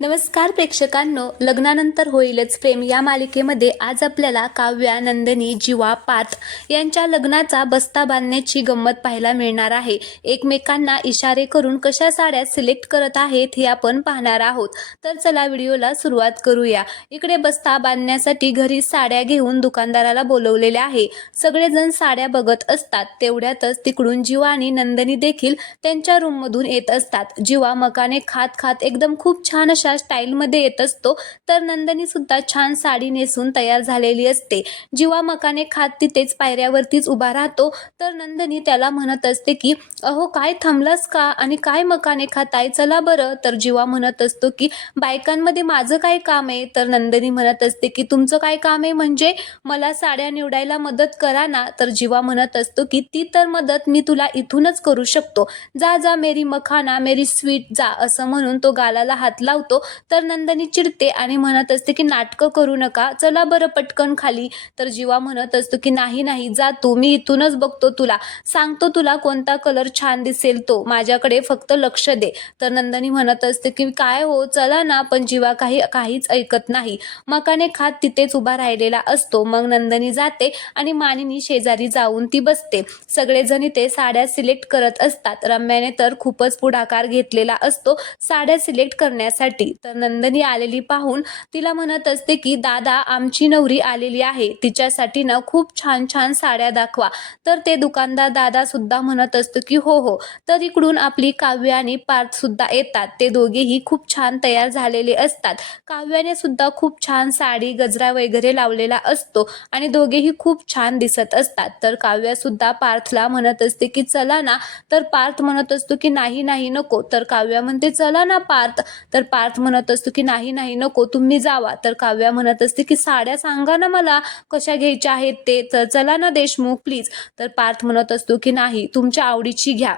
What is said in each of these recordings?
नमस्कार प्रेक्षकांनो, लग्नानंतर होईलच प्रेम या मालिकेमध्ये आज आपल्याला काव्या, नंदिनी, जीवा, पार्थ यांच्या लग्नाचा बस्ता बांधण्याची गंमत पाहायला मिळणार आहे. एकमेकांना इशारे करून कशा साड्या सिलेक्ट करत आहेत हे आपण पाहणार आहोत. तर चला व्हिडिओला सुरुवात करूया. इकडे बस्ता बांधण्यासाठी घरी साड्या घेऊन दुकानदाराला बोलवलेले आहे. सगळेजण साड्या बघत असतात. तेवढ्यातच तिकडून जीवा आणि नंदिनी देखील त्यांच्या रूममधून येत असतात. जीवा मकाने खात खात एकदम खूप छान स्टाईल मध्ये येत असतो, तर नंदिनी सुद्धा छान साडी नेसून तयार झालेली असते. जीवा मकाने खात तिथेच पायऱ्यावरतीच उभा राहतो, तर नंदिनी त्याला म्हणत असते की अहो काय थांबलास का आणि काय मकाने खाताय, चला बरं. तर जीवा म्हणत असतो की बायकांमध्ये माझं काय काम आहे. तर नंदिनी म्हणत असते की तुमचं काय काम आहे म्हणजे मला साड्या निवडायला मदत करा ना. तर जीवा म्हणत असतो की ती तर मदत मी तुला इथूनच करू शकतो, जा जा मेरी मखाना मेरी स्वीट जा, असं म्हणून तो गालाला हात लावतो. तर नंदिनी चिडते आणि म्हणत असते की नाटकं करू नका, चला बरं पटकन खाली. तर जीवा म्हणत असतो की नाही नाही जा तू, मी इथूनच बघतो, तुला सांगतो तुला कोणता कलर छान दिसेल तो, माझ्याकडे फक्त लक्ष दे. तर नंदिनी म्हणत असते की काय हो चला ना, पण जीवा काहीच ऐकत नाही. मकाने खात तिथेच उभा राहिलेला असतो. मग नंदिनी जाते आणि मानिनी शेजारी जाऊन ती बसते. सगळेजण इथे साड्या सिलेक्ट करत असतात. रम्याने तर खूपच पुढाकार घेतलेला असतो साड्या सिलेक्ट करण्यासाठी. तर नंदिनी आलेली पाहून तिला म्हणत असते की दादा आमची नवरी आलेली आहे, तिच्यासाठी ना खूप छान छान साड्या दाखवा. तर ते दुकानदार दादा सुद्धा म्हणत असतो की हो हो. तर इकडून आपली काव्य आणि पार्थ सुद्धा येतात. ते दोघेही खूप छान तयार झालेले असतात. काव्याने सुद्धा खूप छान साडी गजरा वगैरे लावलेला असतो आणि दोघेही खूप छान दिसत असतात. तर काव्य सुद्धा पार्थला म्हणत असते की चला ना. तर पार्थ म्हणत असतो की नाही नाही नको. तर काव्य म्हणते चला ना पार्थ. तर पार्थ म्हणत असतो की नाही नाही नको, तुम्ही जावा. तर काव्या म्हणत असते की साड्या सांगा ना मला कशा घ्यायच्या आहेत ते, तर चला ना देशमुख प्लीज. तर पार्थ म्हणत असतो की नाही तुमच्या आवडीची घ्या.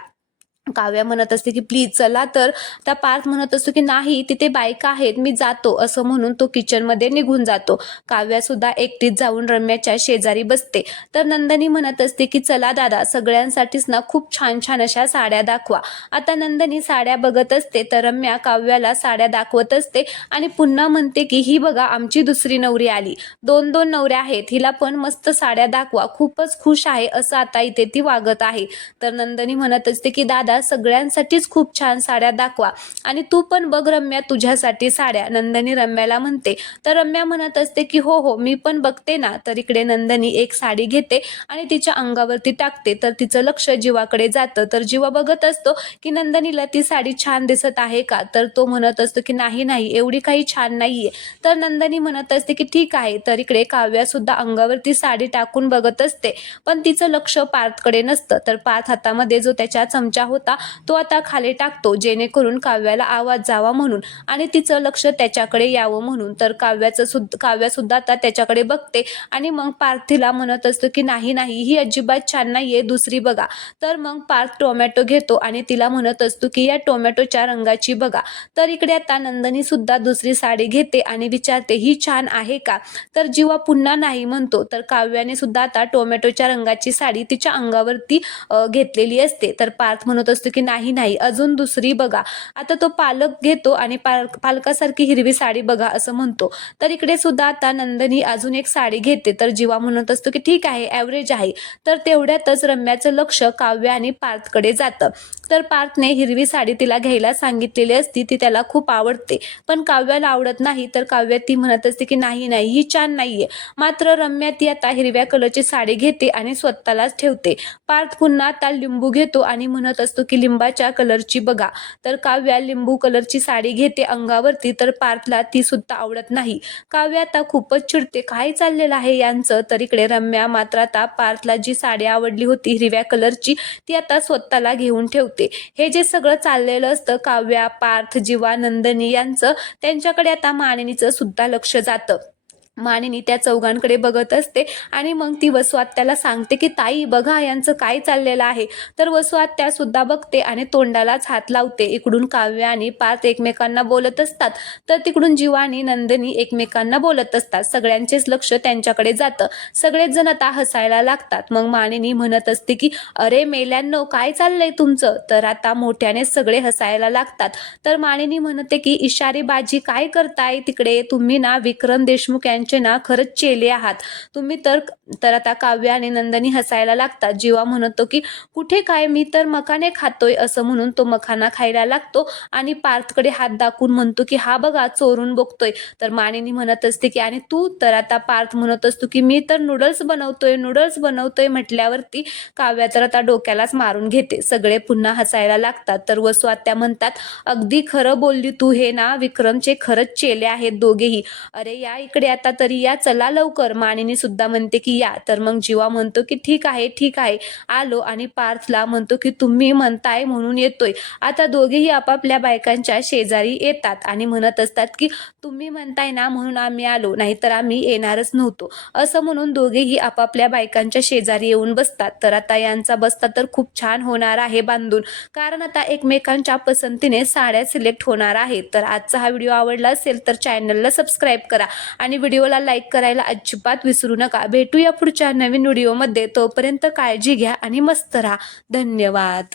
काव्या म्हणत असते की प्लीज चला. तर त्या पार्थ म्हणत असतो की नाही तिथे बायका आहेत, मी जातो, असं म्हणून तो किचन मध्ये निघून जातो. काव्या सुद्धा एकटीच जाऊन रम्याच्या शेजारी बसते. तर नंदिनी म्हणत असते की चला दादा सगळ्यांसाठीच ना खूप छान छान अशा साड्या दाखवा. आता नंदिनी साड्या बघत असते, तर रम्या काव्याला साड्या दाखवत असते आणि पुन्हा म्हणते की ही बघा आमची दुसरी नवरी आली, दोन दोन नवऱ्या आहेत, हिला पण मस्त साड्या दाखवा, खूपच खुश आहे असं आता इथे ती वागत आहे. तर नंदिनी म्हणत असते की दादा सगळ्यांसाठीच खूप छान साड्या दाखवा आणि तू पण बघ रम्या तुझ्यासाठी साड्या. नंदिनी रम्याला म्हणते. तर रम्या म्हणत असते की हो हो मी पण बघते ना. तर इकडे नंदिनी एक साडी घेते आणि तिच्या अंगावरती टाकते. तर तिचं लक्ष जीवाकडे जातं. तर जीवा बघत असतो की नंदिनीला ती साडी छान दिसत आहे का. तर तो म्हणत असतो की नाही नाही एवढी काही छान नाहीये. तर नंदिनी म्हणत असते की ठीक आहे. तर इकडे काव्या सुद्धा अंगावरती साडी टाकून बघत असते, पण तिचं लक्ष पार्थकडे नसतं. तर पार्थ हातामध्ये जो त्याच्या चमचा होता तो आता खाली टाकतो, जेणेकरून काव्याला आवाज जावा म्हणून आणि तिचं लक्ष त्याच्याकडे यावं म्हणून. तर काव्या सुद्धा आता त्याच्याकडे बघते आणि मग पार्थिला म्हणत असतो की नाही नाही ही अजिबात छान नाहीये, दुसरी बघा. तर मग पार्थ टोमॅटो घेतो आणि तिला म्हणत असतो की या टोमॅटोच्या रंगाची बघा. तर इकडे आता नंदिनी सुद्धा दुसरी साडी घेते आणि विचारते ही छान आहे का. तर जीवा पुन्हा नाही म्हणतो. तर काव्याने सुद्धा आता टोमॅटोच्या रंगाची साडी तिच्या अंगावरती घेतलेली असते. तर पार्थ म्हणत असतो की नाही नाही अजून दुसरी बघा. आता तो पालक घेतो आणि पालकासारखी हिरवी साडी बघा असं म्हणतो. तर इकडे सुद्धा आता नंदिनी अजून एक साडी घेते. तर जीवा म्हणत असतो की ठीक आहे ॲव्हरेज आहे. तर तेवढ्यातच रम्याचं लक्ष काव्य आणि पार्थकडे जातं. तर पार्थने हिरवी साडी तिला घ्यायला सांगितलेली असती, ती त्याला खूप आवडते, पण काव्याला आवडत नाही. तर काव्य ती म्हणत असते की नाही नाही ही छान नाहीये. मात्र रम्या ती आता हिरव्या कलरची साडी घेते आणि स्वतःलाच ठेवते. पार्थ पुन्हा आता लिंबू घेतो आणि म्हणत असतो की लिंबाच्या कलरची बघा. तर काव्या लिंबू कलरची साडी घेते अंगावरती. तर पार्थला ती सुद्धा आवडत नाही. काव्य आता खूपच चिडते, काय चाललेलं आहे यांचं. तर इकडे रम्या मात्र आता पार्थला जी साडी आवडली होती हिरव्या कलरची ती आता स्वतःला घेऊन ठेवते. हे जे सगळं चाललेलं असतं काव्या, पार्थ, जीवा, नंदिनी यांचं, त्यांच्याकडे आता मानिनीचं सुद्धा लक्ष जातं. मानिनी त्या चौघांकडे बघत असते आणि मग ती वसू आत्याला सांगते की ताई बघा यांचं काय चाललेलं आहे. तर वसू आत्या सुद्धा बघते आणि तोंडालाच हात लावते. इकडून काव्य आणि पार्थ एकमेकांना बोलत असतात तर तिकडून जीवा आणि नंदिनी एकमेकांना बोलत असतात. सगळ्यांचेच लक्ष त्यांच्याकडे जातं. सगळेच जण आता हसायला लागतात. मग मानिनी म्हणत असते की अरे मेल्यांनो काय चाललंय तुमचं. तर आता मोठ्याने सगळे हसायला लागतात. तर मानिनी म्हणते की इशारी बाजी काय करताय तिकडे. तुम्ही ना विक्रम देशमुख यांचे ना खरंच चेले आहात तुम्ही. तर आता काव्य आणि नंदिनी हसायला लागतात. जीवा म्हणतो की कुठे काय मी तर मखाने खातोय असं म्हणून तो मखाना खायला लागतो आणि पार्थकडे हात दाखवून म्हणतो की हा बघा चोरून बघतोय. तर मानिनी म्हणत असते की आणि तू. तर आता पार्थ म्हणत असतो की मी तर नूडल्स बनवतोय म्हटल्यावरती काव्या तर आता डोक्यालाच मारून घेते. सगळे पुन्हा हसायला लागतात. तर वसू आत्या म्हणतात अगदी खरं बोलली तू. हे ना विक्रमचे खरंच चेले आहेत दोघेही. अरे या इकडे आता तरी या चला लवकर. मानिनी सुद्धा म्हणते की या. तर मग जीवा म्हणतो की ठीक आहे आलो आणि पार्थला म्हणतो की तुम्ही म्हणताय म्हणून येतोय. आता दोघेही आपापल्या बायकांच्या शेजारी येतात आणि म्हणत असतात की तुम्ही म्हणताय ना म्हणून आम्ही आलो नाहीतर आम्ही येणारच नव्हतो असं म्हणून दोघेही आपापल्या बायकांच्या शेजारी येऊन बसतात. तर आता यांचा बस्ता तर खूप छान होणार आहे बांधून, कारण आता एकमेकांच्या पसंतीने साड्या सिलेक्ट होणार आहेत. तर आजचा हा व्हिडिओ आवडला असेल तर चॅनलला सबस्क्राईब करा आणि व्हिडिओला लाईक करायला अजिबात विसरू नका. भेटूया पुढच्या नवीन व्हिडिओमध्ये. तोपर्यंत काळजी घ्या आणि मस्त राहा. धन्यवाद.